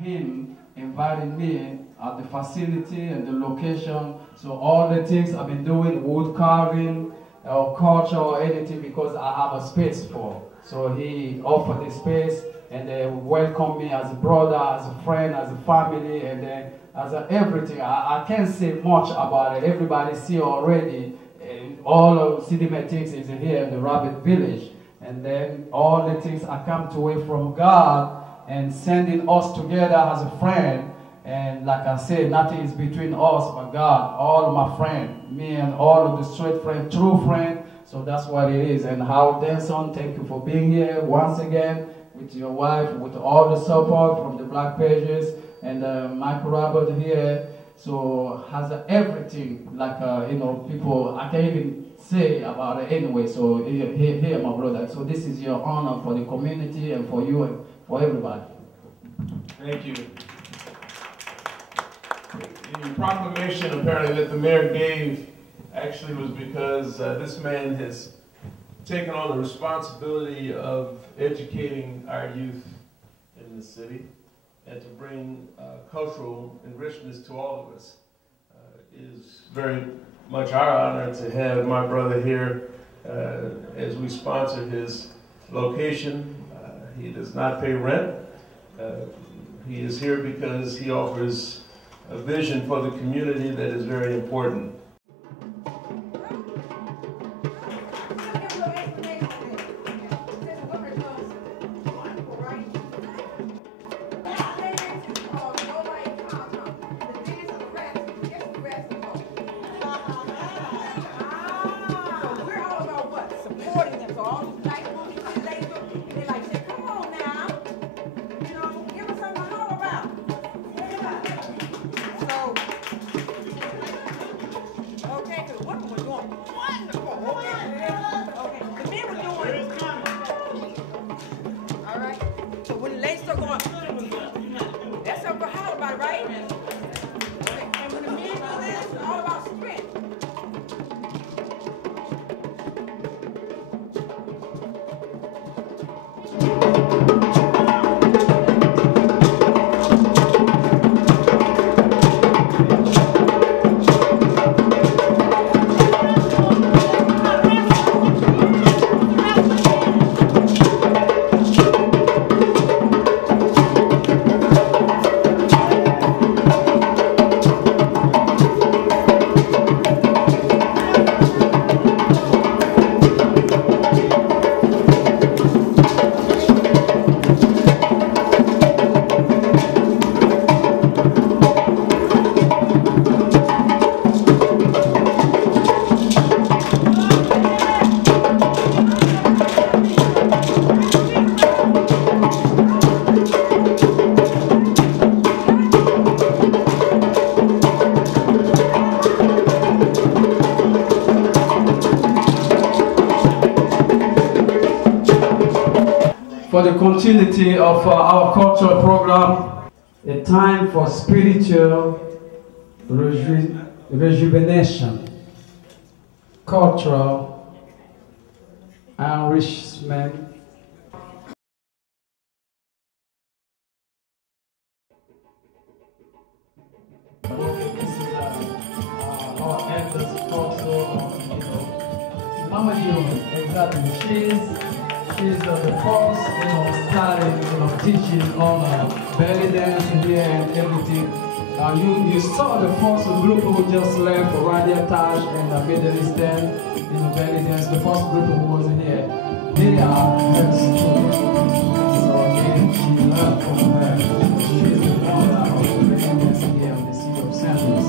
Him invited me at the facility and the location, so all the things I've been doing, wood carving or culture or anything, because I have a space for. So he offered the space and they welcomed me as a brother, as a friend, as a family, and then as everything. I can't say much about it. Everybody see already. All of Sidime things is here in the Rabbit Village, and then all the things I come to away from God and sending us together as a friend. And like I said, nothing is between us but God. All my friends, me and all of the straight friends, true friends. So that's what it is. And Howard Denson, thank you for being here once again with your wife, with all the support from the Black Pages and Michael Robert here. So has everything, like, you know, people, I can't even say about it anyway. So here, my brother. So this is your honor for the community and for you and for everybody. Thank you. The proclamation apparently that the mayor gave actually was because this man has taken on the responsibility of educating our youth in the city and to bring cultural enrichments to all of us. It is very much our honor to have my brother here as we sponsor his location. He does not pay rent. He is here because he offers a vision for the community that is very important. For the continuity of our cultural program, a time for spiritual rejuvenation, cultural enrichment, our elders also, Mama June, exactly. She's the first, starting, teaching on belly dance here and everything. You saw the first group who just left Radio Taj and Middle Eastern, belly dance. The first group who was here, they are her students. So she learned from her. She's the mother of the belly dance here in the city of St. Louis.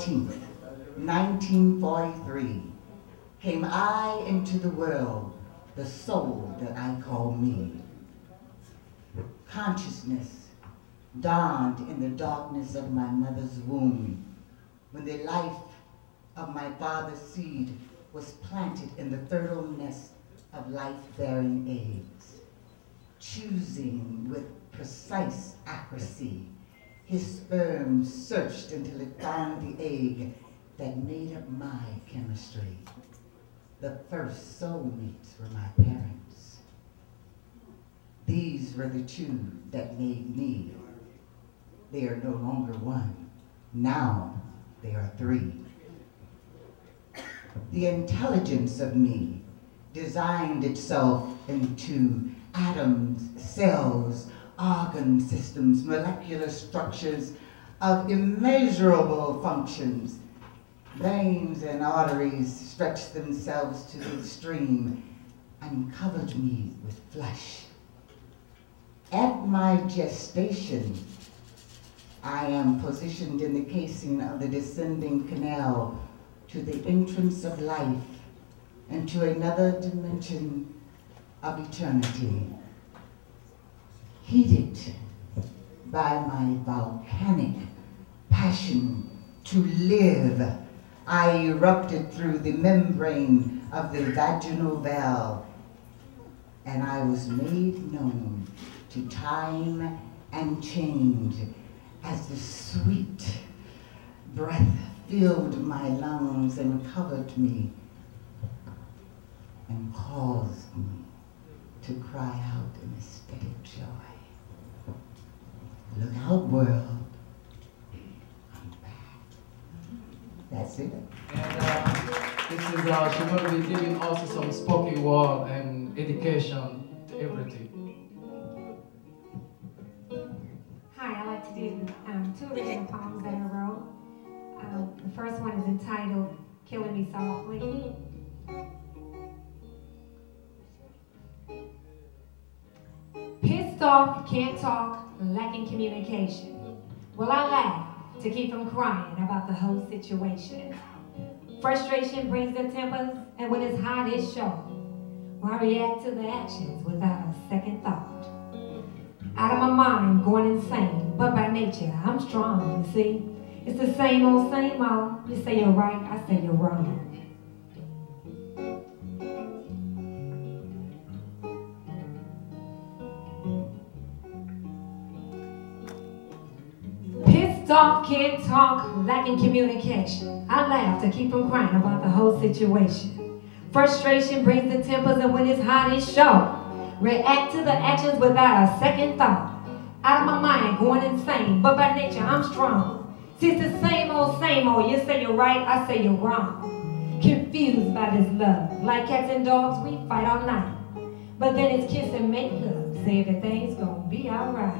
14th, 1943, came I into the world, the soul that I call me. Consciousness dawned in the darkness of my mother's womb, when the life of my father's seed was planted in the fertile nest of life-bearing eggs. Choosing with precise accuracy, his sperm searched until it found the egg that made up my chemistry. The first soulmates were my parents. These were the two that made me. They are no longer one. Now they are three. The intelligence of me designed itself into atoms, cells, organ systems, molecular structures of immeasurable functions. Veins and arteries stretched themselves to the extreme and covered me with flesh. At my gestation, I am positioned in the casing of the descending canal to the entrance of life and to another dimension of eternity. Heated by my volcanic passion to live, I erupted through the membrane of the vaginal valve, and I was made known to time and change as the sweet breath filled my lungs and covered me and caused me to cry out in ecstatic joy. Look out, world. I'm back. That's it. And this is, she's going to be giving also some spoken word and education to everything. Hi, I like to do two original poems that I wrote. The first one is entitled, Killing Me Softly. Pissed off, can't talk, lacking communication. Well, I laugh to keep from crying about the whole situation. Frustration brings the tempers, and when it's hot, it's short. Well, I react to the actions without a second thought. Out of my mind, going insane, but by nature, I'm strong, you see. It's the same old, same old. You say you're right, I say you're wrong. Pissed off, can't talk, lacking communication. I laugh to keep from crying about the whole situation. Frustration brings the tempers, and when it's hot, it's short. React to the actions without a second thought. Out of my mind, going insane, but by nature, I'm strong. See, it's the same old, you say you're right, I say you're wrong. Confused by this love, like cats and dogs, we fight all night. But then it's kiss and make love, say everything's gonna be alright.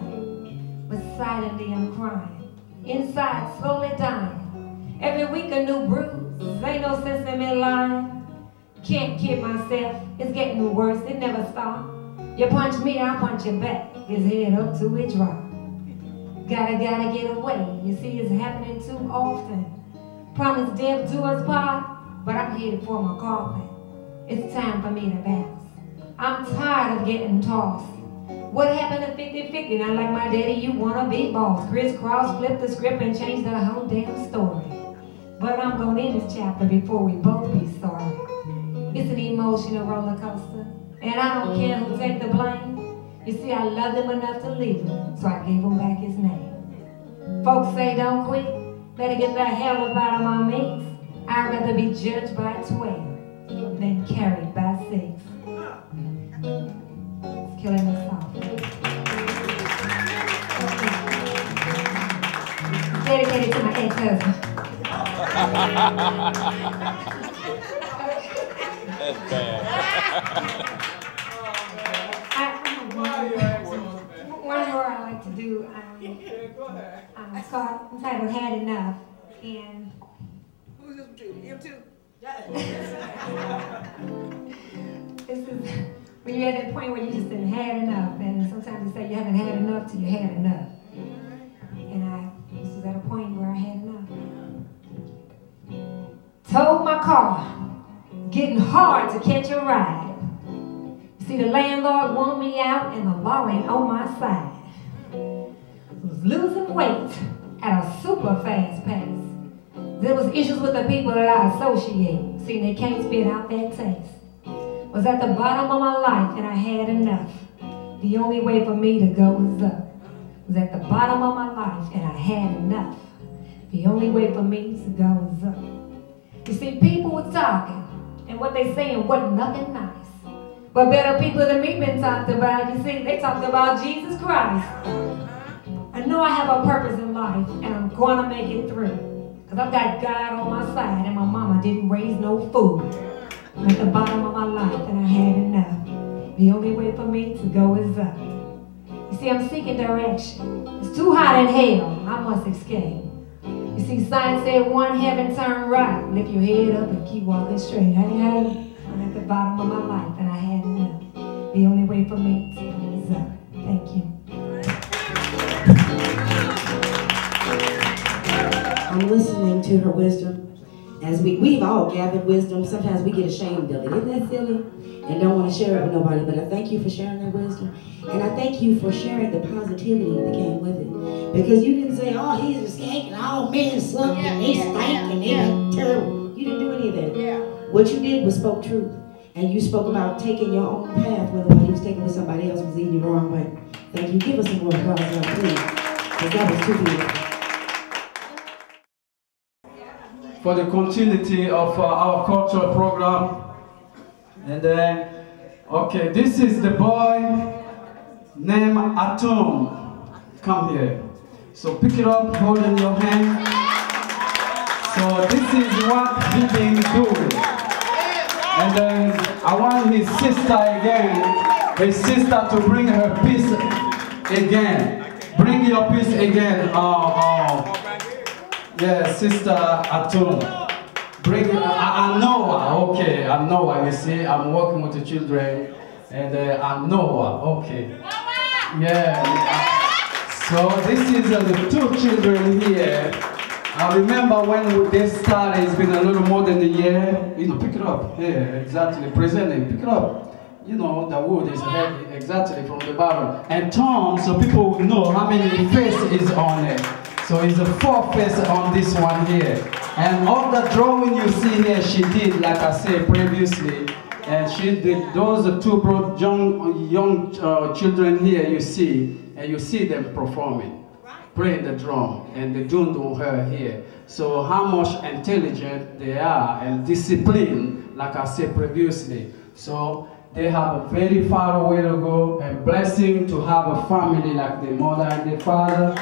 But silently I'm crying, inside slowly dying. Every week a new bruise, ain't no sense in me lying. Can't kid myself, it's getting worse, it never stops. You punch me, I punch you back, his head up to it drop. Gotta get away, you see it's happening too often. Promise death do us part, but I'm headed for my coffin. It's time for me to bounce. I'm tired of getting tossed. What happened to 50-50? Not like my daddy, you wanna be boss. Crisscross, flip the script and change the whole damn story. But I'm gonna end this chapter before we both be sorry. It's an emotional roller coaster, and I don't care who take the blame. You see, I loved him enough to leave him, so I gave him back his name. Folks say don't quit, better get the hell up out of my mix. I'd rather be judged by 12 than carried by 6. It's killing me softly. Dedicated to my ex-husband. That's bad. One more I like to do. It's called entitled Had Enough. And who's this to? Him too? This is when you're at that point where you just said had enough, and sometimes they say you haven't had enough till you had enough. And this was at a point where I had enough. getting hard to catch a ride. See, the landlord want me out and the law ain't on my side. Was losing weight at a super fast pace. There was issues with the people that I associate. See, they can't spit out that taste. Was at the bottom of my life and I had enough. The only way for me to go was up. Was at the bottom of my life and I had enough. The only way for me to go was up. You see, people were talking, and what they saying wasn't nothing nice. But better people than me been talked about. You see, they talked about Jesus Christ. I know I have a purpose in life, and I'm going to make it through. Because I've got God on my side, and my mama didn't raise no fool. I'm at the bottom of my life, and I had enough. The only way for me to go is up. You see, I'm seeking direction. It's too hot in hell. I must escape. You see, signs said one heaven turn right. Lift your head up and keep walking straight. Hey, hey. I'm at the bottom of my life, and I had enough. The only way for me to go is up. Thank you. I'm listening to her wisdom. As we've all gathered wisdom, sometimes we get ashamed of it. Isn't that silly? And don't want to share it with nobody, but I thank you for sharing that wisdom. And I thank you for sharing the positivity that came with it. Because you didn't say, oh, he's a skank and all men suck and they stink and they're terrible. You didn't do any of that. Yeah. What you did was spoke truth. And you spoke about taking your own path when the one you was taking with somebody else was leading you the wrong way. Thank you. Give us some more applause now, please. Because that was too beautiful. For the continuity of our cultural program. And then, okay, this is the boy named Atom. Come here. So pick it up, hold it in your hand. So this is what he been doing. And then I want his sister again, his sister to bring her piece again. Bring your piece again. Yeah, Sister Atom. Bring it. I know her. Okay, I know her. You see, I'm working with the children, and I know her. Okay. Yeah. So this is the two children here. I remember when they started. It's been a little more than a year. You know, pick it up. Yeah, exactly. Present it. Pick it up. You know, the wood is heavy, exactly from the bottom. And Tom, so people will know how many faces is on it. So it's a 4 face on this one here. And all the drawing you see here, she did, like I said previously. And she did, those are two young children here you see, and you see them performing, playing the drum, and they doing her here. So how much intelligent they are and disciplined, like I said previously. So they have a very far way to go, and blessing to have a family like the mother and the father.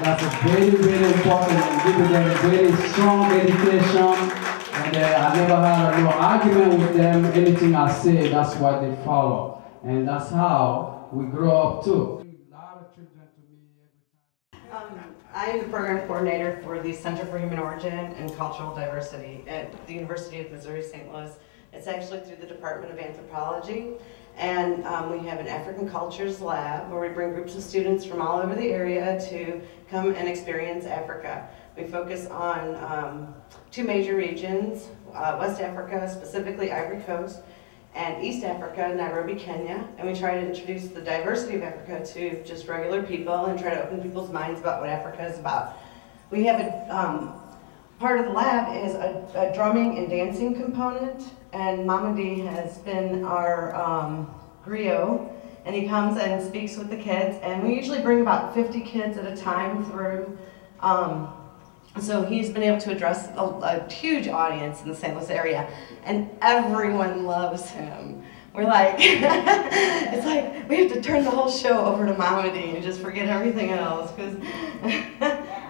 That's very, very important, and giving them a very strong education. And I never had no argument with them. Anything I say, that's what they follow. And that's how we grow up too. I'm the program coordinator for the Center for Human Origin and Cultural Diversity at the University of Missouri St. Louis. It's actually through the Department of Anthropology. And we have an African Cultures Lab where we bring groups of students from all over the area to come and experience Africa. We focus on 2 major regions, West Africa, specifically Ivory Coast, and East Africa, Nairobi, Kenya. And we try to introduce the diversity of Africa to just regular people and try to open people's minds about what Africa is about. We have a, part of the lab is a drumming and dancing component. And Mama D has been our griot, and he comes and speaks with the kids, and we usually bring about 50 kids at a time through. So he's been able to address a huge audience in the St. Louis area, and everyone loves him. We're like, it's like we have to turn the whole show over to Mama D and just forget everything else, because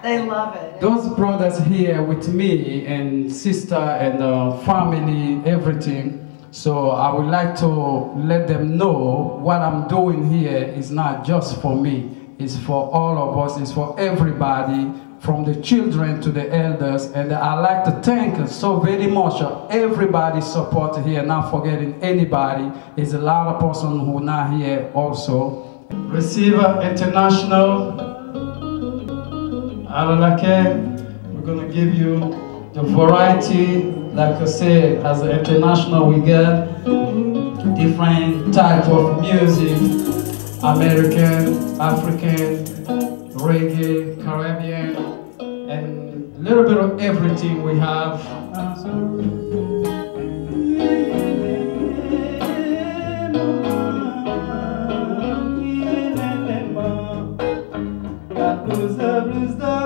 they love it. Those brothers here with me and sister and family, everything. So I would like to let them know what I'm doing here is not just for me. It's for all of us. It's for everybody, from the children to the elders. And I'd like to thank so very much everybody's support here, not forgetting anybody. There's a lot of persons who are not here also. Receiver International, Alalake, we're going to give you the variety like I say, as an international, we get different type of music, American, African, reggae, Caribbean, and a little bit of everything we have. Blues, the